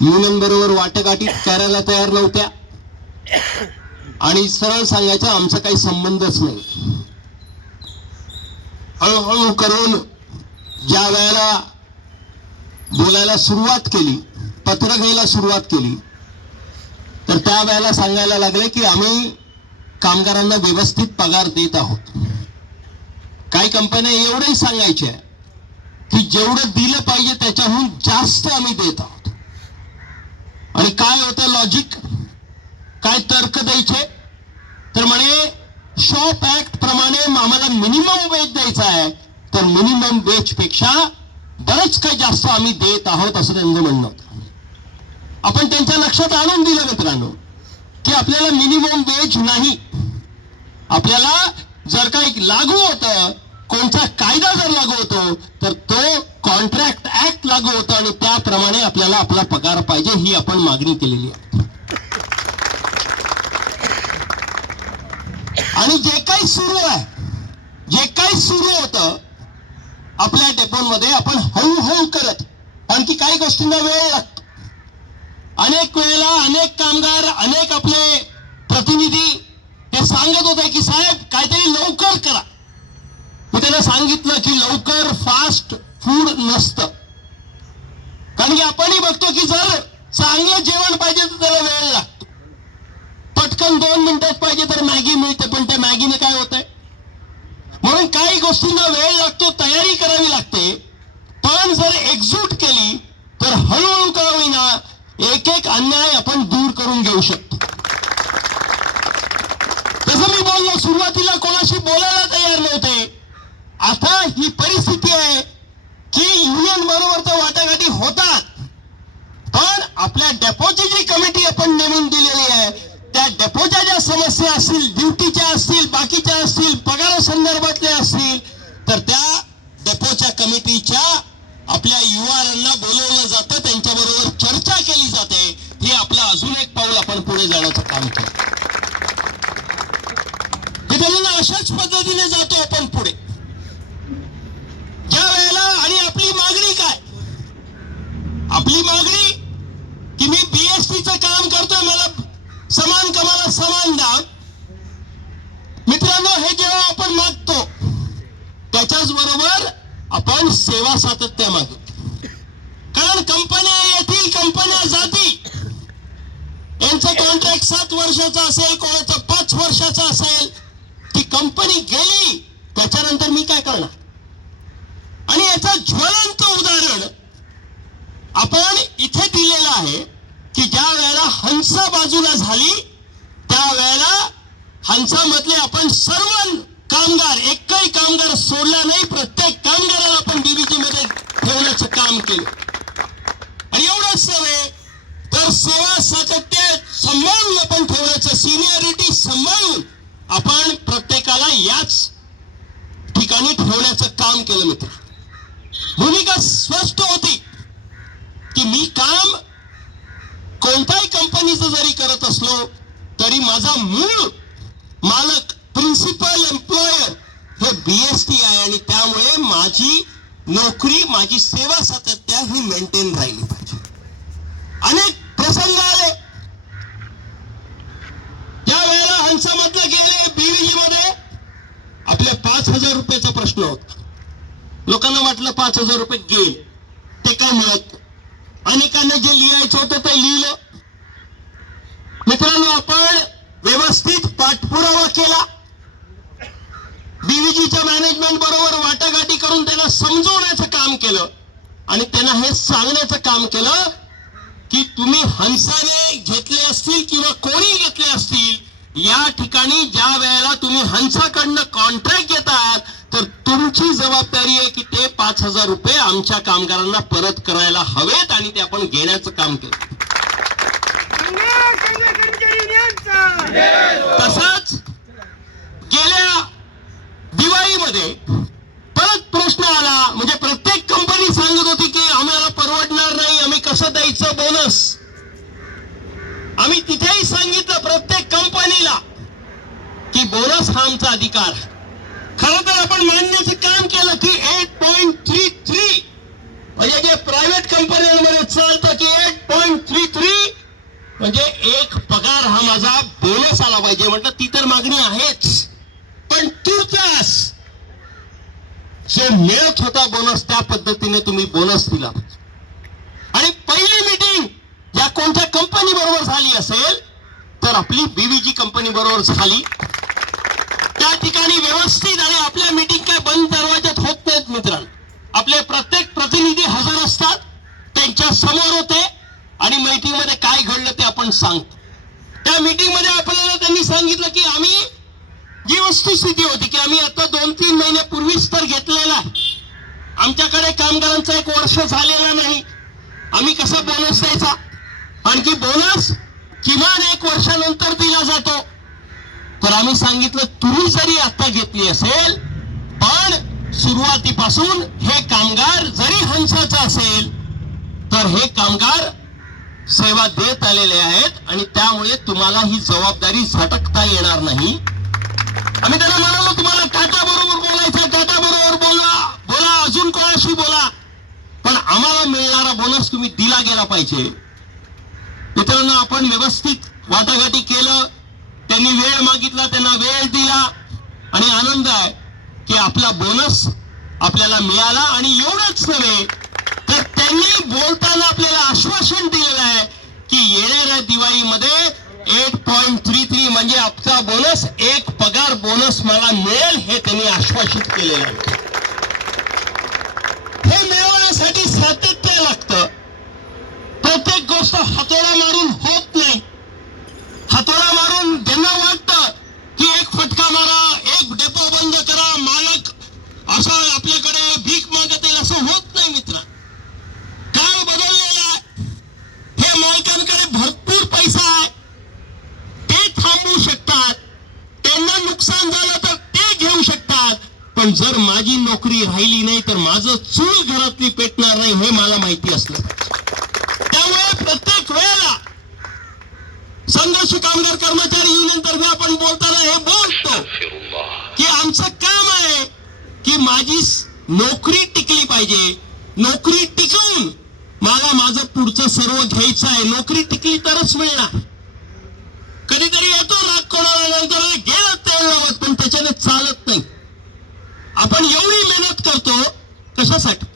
Union बरोबर वाटेगाठी करायला तयार नव्हत्या आणि सरळ सांगायचं आमचा काही संबंधच नाही. हळूहळू करून ज्या वेळेला बोलायला सुरुवात केली, पत्र घ्यायला सुरुवात केली, तर त्या वेळेला सांगायला लागले की आम्ही कामगारांना व्यवस्थित पगार देत आहोत. काही कंपन्या एवढंही सांगायच्या की जेवढं दिलं पाहिजे त्याच्याहून जास्त आम्ही देत आहोत. आणि काय होतं लॉजिक, काय तर्क द्यायचे, तर म्हणे शॉप ऍक्ट प्रमाणे आम्हाला मिनिमम वेज द्यायचा आहे, तर मिनिमम वेज पेक्षा बरंच काही जास्त आम्ही देत आहोत असं त्यांचं म्हणणं होतं. आपण त्यांच्या लक्षात आणून दिलं मित्रांनो की आपल्याला मिनिमम वेज नाही, आपल्याला जर काही लागू होतं, कोणता कायदा जर लागू होतो तर तो कॉन्ट्रॅक्ट ऍक्ट लागू होतो आणि त्याप्रमाणे आपल्याला आपला पगार पाहिजे ही आपण मागणी केलेली आहे. आणि जे काही सुरू आहे, जे काही सुरू होतं आपल्या डेपोमध्ये, आपण हळूहळू करत, आणखी काही गोष्टींना वेळ लागतो. अनेक वेळेला अनेक कामगार, अनेक आपले प्रतिनिधी हे सांगत होते की साहेब काहीतरी लवकर करा. मी त्यांना सांगितलं की लवकर फास्ट फूड नसतं, कारण की आपणही बघतो की जर चांगलं जेवण पाहिजे तर त्याला वेळ लागतो. पटकन 2 मिनिटात पाहिजे तर मॅगी मिळते, पण त्या मॅगीने काय होतंय. म्हणून काही गोष्टींना वेळ लागतो, तयारी करावी लागते. पण जर एकजूट केली तर हळूहळू का होईना एक एक अन्याय आपण दूर करून घेऊ शकतो. तसं मी बोललो, सुरुवातीला कोणाशी बोलायला तयार नव्हते. आता ही परिस्थिती आहे की युनियन बरोबर तर वाटाघाटी होतात, पण आपल्या डेपोची जी कमिटी आपण नेमून दिलेली आहे त्या डेपोच्या ज्या समस्या असतील, ड्युटीच्या असतील, बाकीच्या असतील, पगारासंदर्भातल्या असतील, तर त्या डेपोच्या कमिटीच्या आपल्या युवारांना बोलवलं जातं, त्यांच्याबरोबर चर्चा केली जाते. हे आपलं अजून एक पाऊल आपण पुढे जाण्याचं काम केलं. अशाच पद्धतीने जातो आपण पुढे. ज्या वेळेला आणि आपली मागणी काय, आपली मागणी की मी बीएसटीचं काम करतोय, मला समान कामाला समान दाम. मित्रांनो, हे जेव्हा आपण मागतो त्याच्याच बरोबर आपण सेवा सातत्य मागतो. कारण कंपन्या येतील, कंपन्या जातील, यांचं कॉन्ट्रॅक्ट 7 वर्षाचं असेल, कोणाचं 5 वर्षाचं असेल. ती कंपनी गेली त्याच्यानंतर मी काय करणार. आणि याचं ज्वलंत उदाहरण आपण इथे दिलेलं आहे की ज्या वेळेला हंसा बाजूला झाली त्यावेळेला हंसामधले आपण सर्व कामगार, एकही कामगार सोडला नाही, प्रत्येक कामगाराला आपण डीबीजी मध्ये ठेवण्याचं काम केलं. आणि एवढंच नव्हे तर सेवा सातत्य सांभाळून आपण ठेवण्याचं, सिनियरिटी सांभाळून आपण प्रत्येकाला याच ठिकाणी ठेवण्याचं काम केलं. मित्र, भूमिका स्पष्ट होती की मी काम कोणत्याही कंपनीचं जरी करत असलो तरी माझा मूळ मालक, प्रिन्सिपल एम्प्लॉयर हे बीएसटी आहे आणि त्यामुळे माझी नोकरी, माझी सेवा सातत्य ही मेंटेन राहिली पाहिजे. अनेक प्रसंग आले ज्या वेळेला हंसामधलं गेले बीव्हीजी मध्ये, आपले 5,000 रुपयाचा प्रश्न होता. लोकांना वाटलं 5,000 रुपये गेले, ते काय मिळत. अनेकांना जे लिहायचं होतं ते लिहिलं. मित्रांनो, आपण व्यवस्थित पाठपुरावा केला, बीव्हीजीच्या मॅनेजमेंट बरोबर वाटाघाटी करून त्यांना समजवण्याचं काम केलं आणि त्यांना हे सांगण्याचं काम केलं की तुम्ही हंसाने घेतले असतील किंवा कोणी घेतले असतील, या ठिकाणी ज्या वेळेला तुम्ही हंसाकडनं कॉन्ट्रॅक्ट घेतात तर तुमची जबाबदारी आहे की ते 5,000 रुपये आमच्या कामगारांना परत करायला हवेत आणि ते आपण घेण्याचं काम केलं. तसंच गेल्या दिवाळीमध्ये परत प्रश्न आला. म्हणजे प्रत्येक कंपनी सांगत होती की आम्हाला परवडणार नाही, आम्ही कसं द्यायचं बोनस. आम्ही तिथेही सांगितलं प्रत्येक कंपनीला की बोनस हा आमचा अधिकार. खरं तर आपण मांडण्याचं काम केलं की 8.33 म्हणजे जे प्रायव्हेट कंपन्यांमध्ये चालतं की 8.3 म्हणजे एक पगार हा माझा बोनस आला पाहिजे. म्हटलं ती तर मागणी आहेच, पण तुर्तास जो मिळत होता बोनस त्या पद्धतीने तुम्ही बोनस दिला. आणि पहिली मीटिंग या कोणत्या कंपनी बरोबर झाली असेल तर आपली बीव्हीजी कंपनी बरोबर झाली. त्या ठिकाणी व्यवस्थित, आणि आपल्या मीटिंग काय बंद दरवाज्यात होत नाहीत मित्रांनो. आपले प्रत्येक प्रतिनिधी हजर असतात, त्यांच्या समोर होते आणि मीटिंग मध्ये काय घडलं ते आपण सांगतो. त्या मीटिंग मध्ये आपल्याला त्यांनी सांगितलं की आम्ही जी वस्तुस्थिती होती की आम्ही आता 2-3 महिन्यापूर्वीच तर घेतलेला आहे, आमच्याकडे कामगारांचा 1 वर्ष झालेला नाही, आम्ही कसा बोनस द्यायचा, आणखी बोनस किमान 1 वर्षानंतर दिला जातो. तर आम्ही सांगितलं तुम्ही जरी आता घेतली असेल पण सुरुवातीपासून हे कामगार जरी हंसाचा असेल तर हे कामगार सेवा देत आलेले आहेत आणि त्यामुळे तुम्हाला ही जबाबदारी झटकता येणार नाही. आम्ही त्यांना म्हणालो तुम्हाला टाटा बरोबर बोलायचं, टाटा बरोबर बोला, अजून कोणाशी बोला, पण आम्हाला मिळणारा बोनस तुम्ही दिला गेला पाहिजे. मित्रांनो, आपण व्यवस्थित वाटाघाटी केलं, त्यांनी वेळ मागितला, त्यांना वेळ दिला आणि आनंद आहे की आपला बोनस आपल्याला मिळाला. आणि एवढंच नव्हे तर त्यांनी बोलताना आपल्याला आश्वासन दिलेलं आहे की येणाऱ्या दिवाळीमध्ये 8.33 म्हणजे आपला बोनस 1 पगार बोनस मला मिळेल हे त्यांनी आश्वासित केलेलं आहे. हे मिळवण्यासाठी सातत्य लागतं. प्रत्येक गोष्ट हातोडा मारून होत नाही. हातोडा मारून ज्यांना वाटतं की 1 फटका मारा, 1 डेपो बंद करा, मालक असा आपल्याकडे भीक मागत येईल, असं होत नाही मित्र. काळ बदललेला आहे. हे मालकांकडे भरपूर पैसा आहे, ते थांबवू शकतात, त्यांना नुकसान झालं तर ते घेऊ शकतात, पण जर माझी नोकरी राहिली नाही तर माझं चूल घरातली पेटणार नाही हे मला माहिती असलं पाहिजे. त्यामुळे प्रत्येक वेळेला संघर्ष कामगार कर्मचारी युनियन तर्फे आपण बोलताना हे बोलतो की आमचं काम आहे की माझी नोकरी टिकली पाहिजे. नोकरी टिकवून मला माझं पुढचं सर्व घ्यायचं आहे. नोकरी टिकली तरच मिळणार. कधीतरी येतो राग कोणाला, नंतर गेलं तेल लावत, पण त्याच्याने चालत नाही. आपण एवढी मेहनत करतो कशासाठी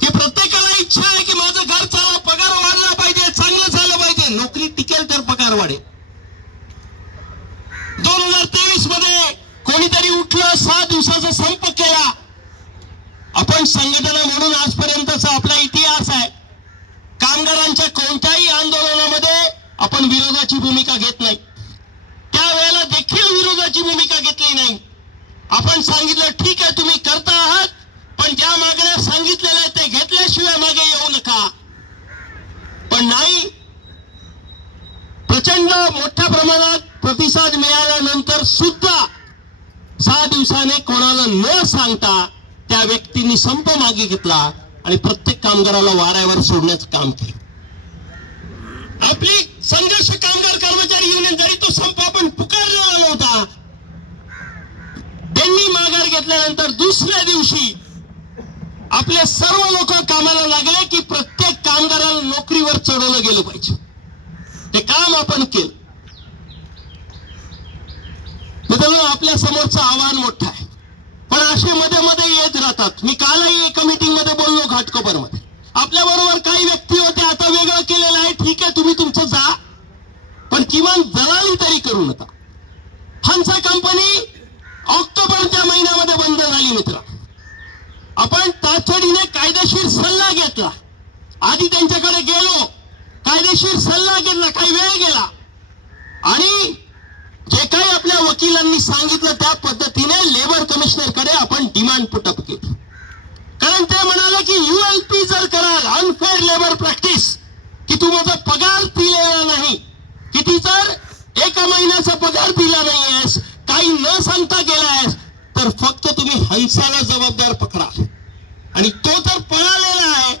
की प्रत्येकाला इच्छा आहे की माझं घर चाललं, पगार वाढला पाहिजे, चांगलं झालं पाहिजे. नोकरी टिकेल तर पगार वाढेल. 2023 मध्ये कोणीतरी उठलं, 6 दिवसाचा संप केला. आपण संघटना म्हणून आजपर्यंतचा आपला इतिहास आहे, कामगारांच्या कोणत्याही आंदोलनामध्ये आपण विरोधाची भूमिका घेत नाही. त्यावेळेला देखील विरोधाची भूमिका घेतली नाही. आपण सांगितलं ठीक आहे तुम्ही करता आहात, पण ज्या मागण्या सांगितलेल्या आहेत ते घेतल्याशिवाय मागे येऊ नका. पण नाही, प्रचंड मोठ्या प्रमाणात प्रतिसाद मिळाल्यानंतर सुद्धा 6 दिवसाने कोणाला न सांगता त्या व्यक्तींनी संप मागे घेतला आणि प्रत्येक कामगाराला वाऱ्यावर सोडण्याचं काम केलं. आपली संघर्ष कामगार कर्मचारी युनियन, जरी तो संप आपण पुकारलेला नव्हता, त्यांनी माघार घेतल्यानंतर दुसऱ्या दिवशी आपले सर्व लोक कामाला लागले की प्रत्येक कामगाराला नोकरीवर चढवलं गेलं पाहिजे. ते काम आपण केलं. मित्रांनो, आपल्या समोरचं आव्हान मोठं आहे, पण असे मध्ये मध्ये येत राहतात. मी कालही एका मीटिंग मध्ये बोललो घाटकोपर मध्ये. आपल्या बरोबर काही व्यक्ती होते, आता वेगळं केलेलं आहे, ठीक आहे तुम्ही तुमचं जा, पण किमान दलाली तरी करू नका. हंसा कंपनी ऑक्टोबरच्या महिन्यामध्ये बंद झाली मित्र. आपण तातडीने कायदेशीर सल्ला घेतला, आधी त्यांच्याकडे गेलो, कायदेशीर सल्ला घेतला, काही वेळ गेला आणि जे काही आपल्या वकिलांनी सांगितलं त्या पद्धतीने लेबर कमिशनरकडे आपण डिमांड पुटअप केली. कारण ते म्हणाले की ULP जर कराल, अनफेअर लेबर प्रॅक्टिस, की तू माझा पगार दिलेला नाही, किती जर 1 महिन्याचा पगार दिला नाहीयेस, काही न सांगता गेलायस, तर फक्त तुम्ही हंसाला जबाबदार पकडा. आणि तो तर पळालेला आहे,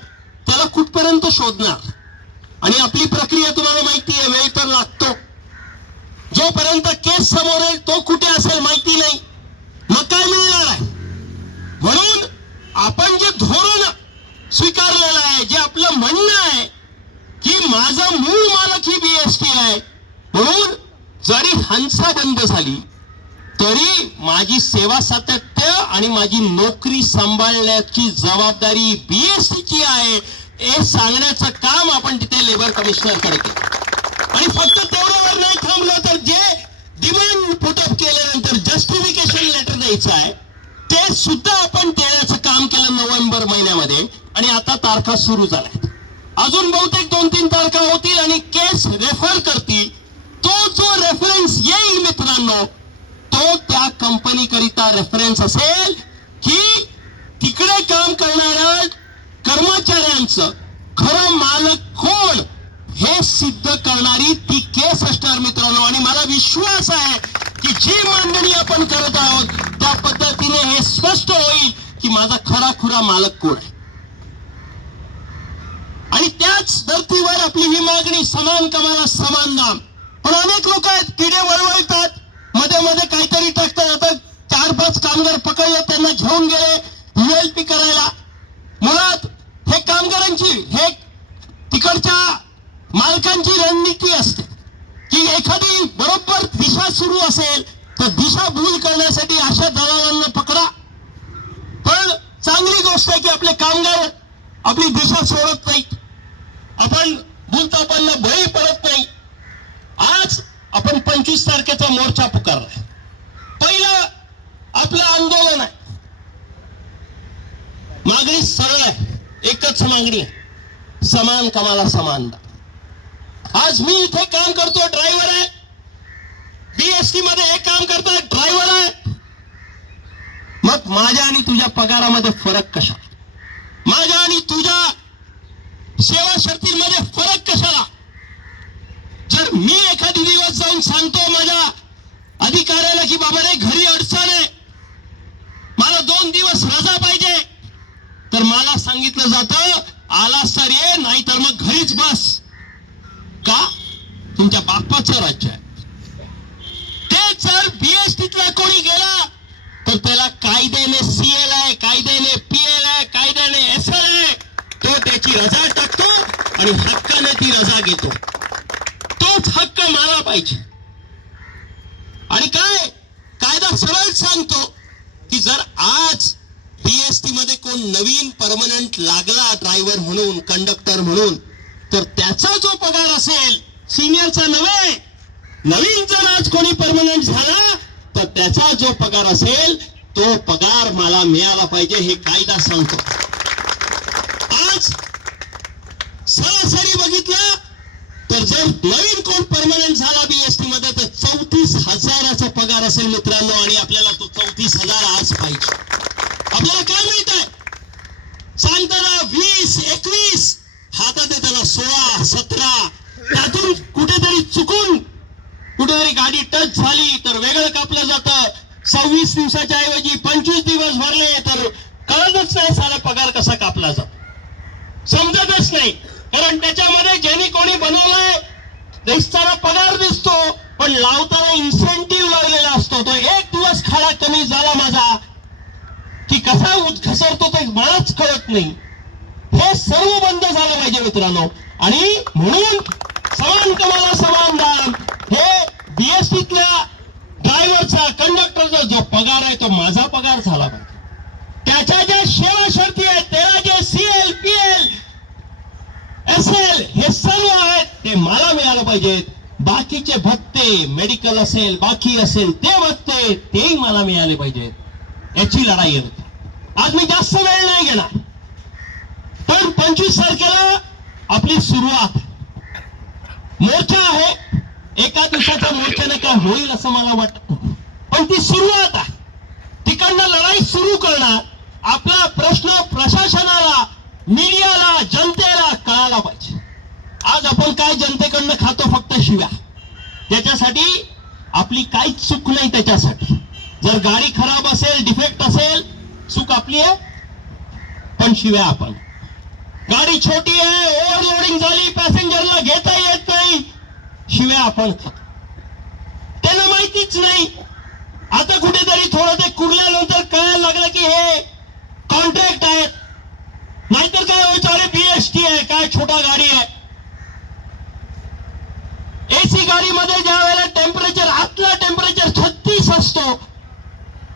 त्याला कुठपर्यंत शोधणार. आणि आपली प्रक्रिया तुम्हाला माहिती आहे, वेळ तर लागतो. जोपर्यंत केस समोर येईल तो कुठे असेल माहिती नाही, मग काय मिळणार आहे. म्हणून आपण जे धोरण स्वीकारलेलं आहे, जे आपलं म्हणणं आहे की माझा मूळ मालक ही बीएसटी आहे. म्हणून जरी हंसा बंद झाली तरी माझी सेवा सातत्य आणि माझी नोकरी सांभाळण्याची जबाबदारी बीएसटीची आहे हे सांगण्याचं काम आपण तिथे लेबर कमिशनरकडे केलं. आणि फक्त तेवढ्यावर नाही थांबलं तर जे डिमांड पुटअप केल्यानंतर जस्टिफिकेशन लेटर द्यायचं आहे ते सुद्धा आपण देण्याचं काम केलं नोव्हेंबर महिन्यामध्ये. आणि आता तारखा सुरू झाल्या. अजून बहुतेक 2-3 तारखा होतील आणि केस रेफर करतील. तो जो रेफरन्स येईल मित्रांनो तो त्या कंपनी करिता रेफरन्स असेल की तिकडे काम करणाऱ्या कर्मचाऱ्यांचं खरं मालक कोण हे सिद्ध करणारी ती केस असणार मित्रांनो. आणि मला विश्वास आहे की जी मांडणी आपण करत आहोत त्या पद्धतीने हे स्पष्ट होईल की माझा खरा मालक कोण आहे. आणि त्याच धर्तीवर आपली ही मागणी समान कामाला समान दाम. पण अनेक लोक आहेत किडे वळवळतात, मध्ये मध्ये काहीतरी टाकतात. आता 4-5 कामगार पकडले, त्यांना घेऊन गेले ULP करायला. मुळात हे कामगारांची हे तिकडच्या मालकांची रणनीती असते की एखादी बरोबर दिशा सुरू असेल तर दिशा भूल करण्यासाठी अशा दलालांना पकडा. पण चांगली गोष्ट आहे की आपले कामगार आपली दिशा सोडत नाहीत. आपण भूलथापांना बळी पडत नाही. आज आपण 25 तारखेचा मोर्चा पुकारलाय. पहिलं आपलं आंदोलन आहे. मागणी सरळ आहे, एकच मागणी आहे, समान कामाला समान दाम. आज मी इथे काम करतो, ड्रायव्हर आहे. बीएसटी मध्ये हे काम करतो, ड्रायव्हर आहे. मग माझ्या आणि तुझ्या पगारामध्ये फरक कशा? माझ्या आणि तुझ्या सेवा शर्तींमध्ये फरक कशाला? जर मी एखादी दिवस जाऊन सांगतो माझ्या अधिकाऱ्याला की बाबा रे घरी अडचण आहे, मला 2 दिवस रजा पाहिजे, तर मला सांगितलं जातं आलास तर ये, नाही तर मग घरीच बस. का? तुमच्या बापाचं राज्य आहे. ते जर बीएसटीतला कोणी गेला तर त्याला कायद्याने CL आहे, कायद्याने PL आहे, कायद्याने SL आहे. तो त्याची रजा टाकतो आणि हक्काने ती रजा घेतो. तोच हक्क मला पाहिजे. आणि काय कायदा सरळ सांगतो की जर आज बीएसटी मध्ये कोण नवीन परमनंट लागला ड्रायव्हर म्हणून, कंडक्टर म्हणून, तर त्याचा जो पगार असेल सिनियरचा नव्हे, नवीन जर आज कोणी परमनंट झाला तर त्याचा जो पगार असेल तो पगार मला मिळाला पाहिजे हे कायदा सांगतो. आज सरासरी बघितलं तर जर नवीन कोण परमनंट झाला बीएसटी मध्ये तर 34,000चा पगार असेल मित्रांनो. आणि आपल्याला तो 34,000 आज पाहिजे. आपल्याला काय मिळत आहे? सांगताना 20-21, हातात येताना 16-17, त्यातून कुठेतरी चुकून कुठेतरी गाडी टच झाली तर वेगळं कापलं जातं. 26 दिवसाच्या ऐवजी 25 दिवस भरले तर कळतच नाही सारा पगार कसा कापला जातो, समजतच नाही. कारण त्याच्यामध्ये ज्यांनी कोणी बनवलाय सारा पगार दिसतो पण लावताना इन्सेंटिव्ह लावलेला असतो. तो 1 दिवस खाडा कमी झाला माझा की कसा घसरतो ते मलाच कळत नाही. हे सर्व बंद झालं पाहिजे मित्रांनो. आणि म्हणून समान कामाला समान दाम हे बीएसटीतल्या ड्रायव्हरचा, कंडक्टरचा जो पगार आहे तो माझा पगार झाला पाहिजे. त्याच्या ज्या सेवा शर्ती आहेत त्याला जे CL, PL, SL हे सर्व आहेत ते मला मिळालं पाहिजेत. बाकीचे भत्ते, मेडिकल असेल, बाकी असेल ते भत्ते तेही मला मिळाले पाहिजेत. याची लढाई आहे. आज मी जास्त वेळ नाही घेणार, पण 25 तारखेला आपली सुरुवात मोर्चा आहे. एका दिवसाचा मोर्चाने काय होईल असं मला वाटत, पण ती सुरुवात आहे. तिकडनं लढाई सुरू करणार. आपला प्रश्न प्रशासनाला, मीडियाला, जनतेला कळायला पाहिजे. आज आपण काय जनतेकडनं खातो? फक्त शिव्या. त्याच्यासाठी आपली काहीच चूक नाही. त्याच्यासाठी जर गाडी खराब असेल, डिफेक्ट असेल, चूक आपली आहे, पण शिव्या आपण. गाडी छोटी आहे, ओव्हरलोडिंग झाली, पॅसेंजरला घेता येत नाही, शिव्या आपण खातो. त्यांना माहितीच नाही. आता कुठेतरी थोडं ते कुरल्यानंतर कळायला लागलं की हे कॉन्ट्रॅक्ट आहेत, नाहीतर काय विचारे बीएसटी आहे, काय छोटा गाडी आहे. गाडीमध्ये ज्या वेळेला टेम्परेचर आतला टेम्परेचर 36 असतो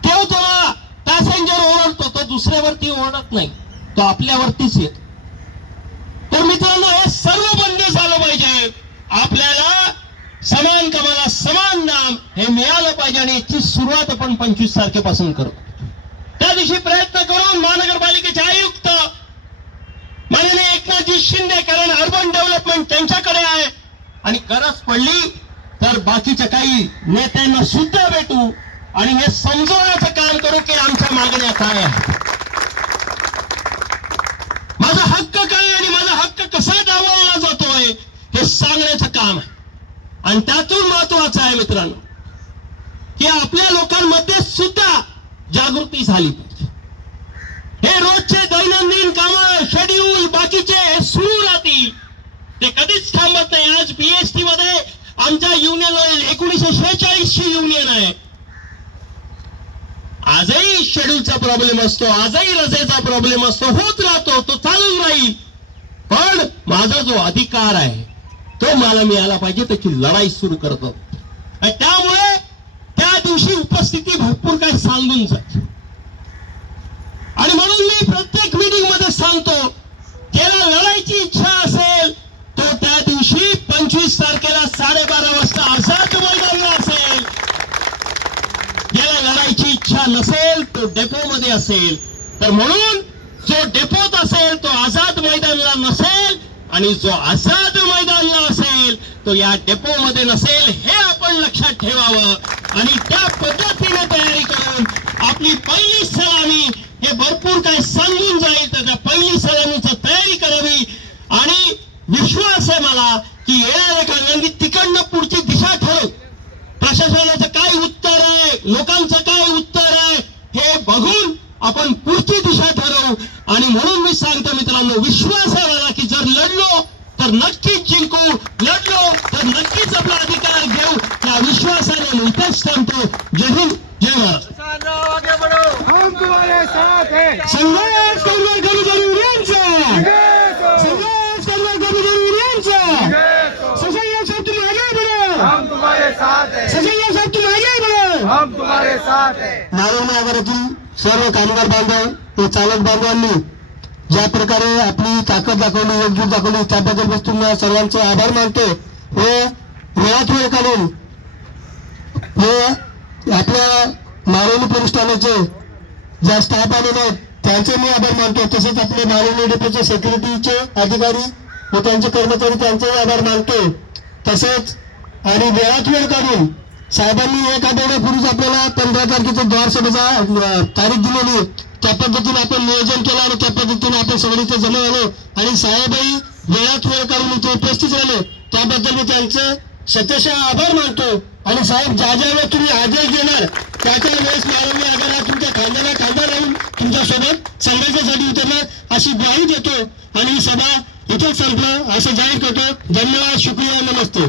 तेव्हा पॅसेंजर ओरडतो, तो दुसऱ्यावरती ओरडत नाही, तो आपल्यावरतीच येतो. तर मित्रांनो, हे सर्व बंद झालं पाहिजे. आपल्याला समान कामाला समान नाम हे मिळालं पाहिजे आणि याची सुरुवात आपण 25 तारखेपासून करू. त्या दिवशी प्रयत्न करून महानगरपालिकेचे आयुक्त माननीय एकनाथजी शिंदे, कारण अर्बन डेव्हलपमेंट त्यांच्याकडे आहे, आणि गरज पडली तर बाकीच्या काही नेत्यांना सुद्धा भेटू आणि हे समजवण्याचं काम करू की आमच्या मागण्या काय आहेत, माझा हक्क काय आणि माझा हक्क कसा दावला जातोय हे सांगण्याचं काम आहे. आणि त्यातून महत्वाचं आहे मित्रांनो की आपल्या लोकांमध्ये सुद्धा जागृती झाली पाहिजे. हे रोजचे दैनंदिन कामं, शेड्यूल बाकीचे हे सुरू राहतील, ते कधीच थांबत नाही. आज बीएसटी मध्ये आमच्या युनियन 1946 ची युनियन आहे. आजही शेड्यूलचा प्रॉब्लेम असतो, आजही रजेचा प्रॉब्लेम असतो, होत राहतो, तो चालूच राहील. पण माझा जो अधिकार आहे तो मला मिळाला पाहिजे, त्याची लढाई सुरू करतो. आणि त्यामुळे त्या दिवशी उपस्थिती भरपूर काही सांगून जाते. आणि म्हणून मी प्रत्येक मीटिंग मध्ये सांगतो, ज्याला लढायची इच्छा असेल तो त्या दिवशी 25 तारखेला 12:30 वाजता आझाद मैदानाला असेल. ज्याला लढायची इच्छा नसेल तो डेपो मध्ये असेल. तर म्हणून जो डेपोत असेल तो आझाद मैदानाला नसेल, आणि जो आझाद मैदानाला असेल तो या डेपो मध्ये नसेल, हे आपण लक्षात ठेवावं. आणि त्या पद्धतीने तयारी करून आपली पहिली सलामी हे भरपूर काही सांगून जाईल, तर त्या पहिली सलामीची तयारी करावी. आणि विश्वास आहे मला की येणाऱ्या काळात तिकडनं पुढची दिशा ठरवू. प्रशासनाचं काय उत्तर आहे, लोकांचं काय उत्तर आहे हे बघून आपण पुढची दिशा ठरवू. आणि म्हणून मी सांगतो मित्रांनो, विश्वास आहे मला की जर लढलो तर नक्कीच जिंकू, लढलो तर नक्कीच आपला अधिकार घेऊ. या विश्वासाने मी इथेच थांबतो. जय हिंद, जय महाराष्ट्र. हम तुम्हारे साथ हैं. संघर्ष कामगार कर्मचारी युनियनचा, संघर्ष कामगार कर्मचारी युनियनचा. ससैया साहब तुम आगे बढ़ो. हम तुम्हारे साथ हैं. ससैया साहब तुम आगे बढ़ो. हम तुम्हारे साथ हैं. नारायण नगरातील सर्व कामगार बांधव व चालक बांधवांनी ज्या प्रकारे आपली ताकद दाखवली, एकजूट दाखवली, त्याबद्दल तुम्हाला सर्वांचे आभार मानतो. व वेळात वेळ काढून व आपल्या नारोली पोलीस ठाण्याचे ज्या स्टाफ आलेले आहेत त्यांचे मी आभार मानतो. तसेच आपले नारोली डेपोचे सेक्युरिटीचे अधिकारी व त्यांचे कर्मचारी त्यांचेही आभार मानतो. तसेच आणि वेळात वेळ काढून साहेबांनी एक आठवड्यापूर्वीच आपल्याला 15 तारखेचा द्वारसभेचा तारीख दिलेली, त्या पद्धतीने आपण नियोजन केलं आणि त्या पद्धतीने आपण सगळे इथे जमा झालो. आणि साहेबही वेळात वेळ काढून इथे उपस्थित राहिले, त्याबद्दल मी त्यांचे शतशः आभार मानतो. आणि साहेब, ज्या ज्या वेळेस तुम्ही आदेश देणार त्या त्या वेळेस नारोली आगारात तुमच्या खांद्याला खांदा राहून तुमच्यासोबत संघर्षासाठी उतरणार अशी ग्वाही देतो. आणि ही सभा इथेच संपलं असं जाहीर करतो. धन्यवाद, शुक्रिया, नमस्ते.